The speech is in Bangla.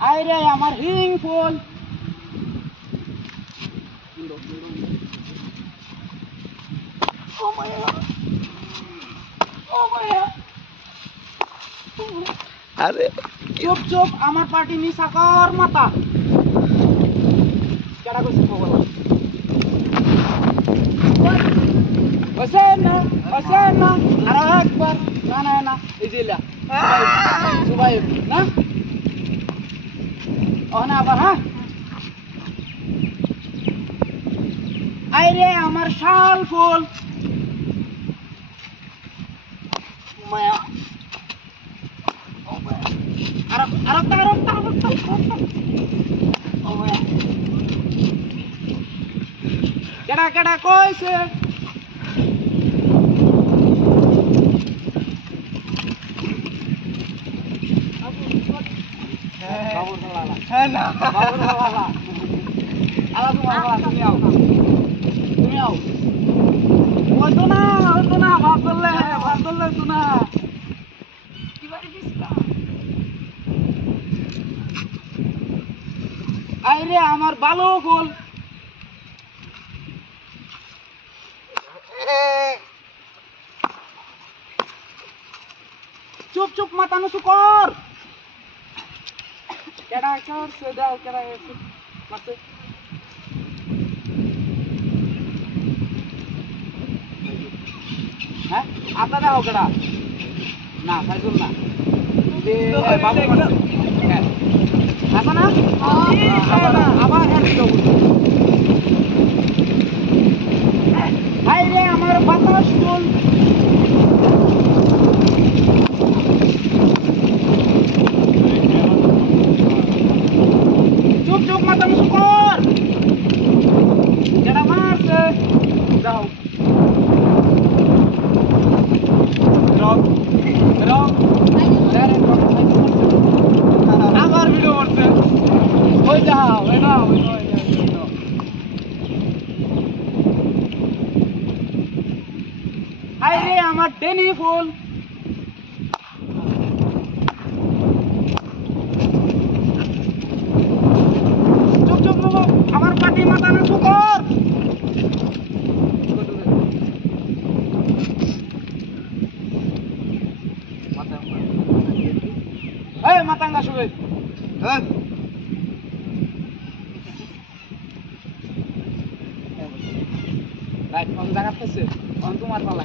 আয় রে আমার হিং ফুল ও মায়া ও মায়া আরে চুপ চুপ আমার পার্টি মিশা কর মাথা কেডা কইছে খবর হোসেন না আর একবার না না না এই যে লা সুবাইব না ও না আবার হ্যাঁ আই রে আমার শাল ফুল মায়া আরো ও মায়া কেডা কইছে হ্যাঁ না তুমি আও হয়তো না ভাত ধরলে তো না আইরে আমার ভালো ফুল চুপ চুপ মাথা নুসু কর কেডা করছে দাও কেডা এসে মাতে হ্যাঁ আপনারা দাও কেডা না ফাইজুল না বাবু হ্যাঁ আসা না আবার হাই রে আমার বাতাস ফুল চুপ চুপ মাথা মুসু কর কেডা মারছে যাও আবার ভিডিও করছে ওই যাও হাই রে আমার ডেনি ফুল চুপ চুপ আমার পাটি মাথা না শুকর এই মাতাঙ্গা শুবে হ্যাঁ রাইট কোন জায়গা পেছে কোন তোমার পালা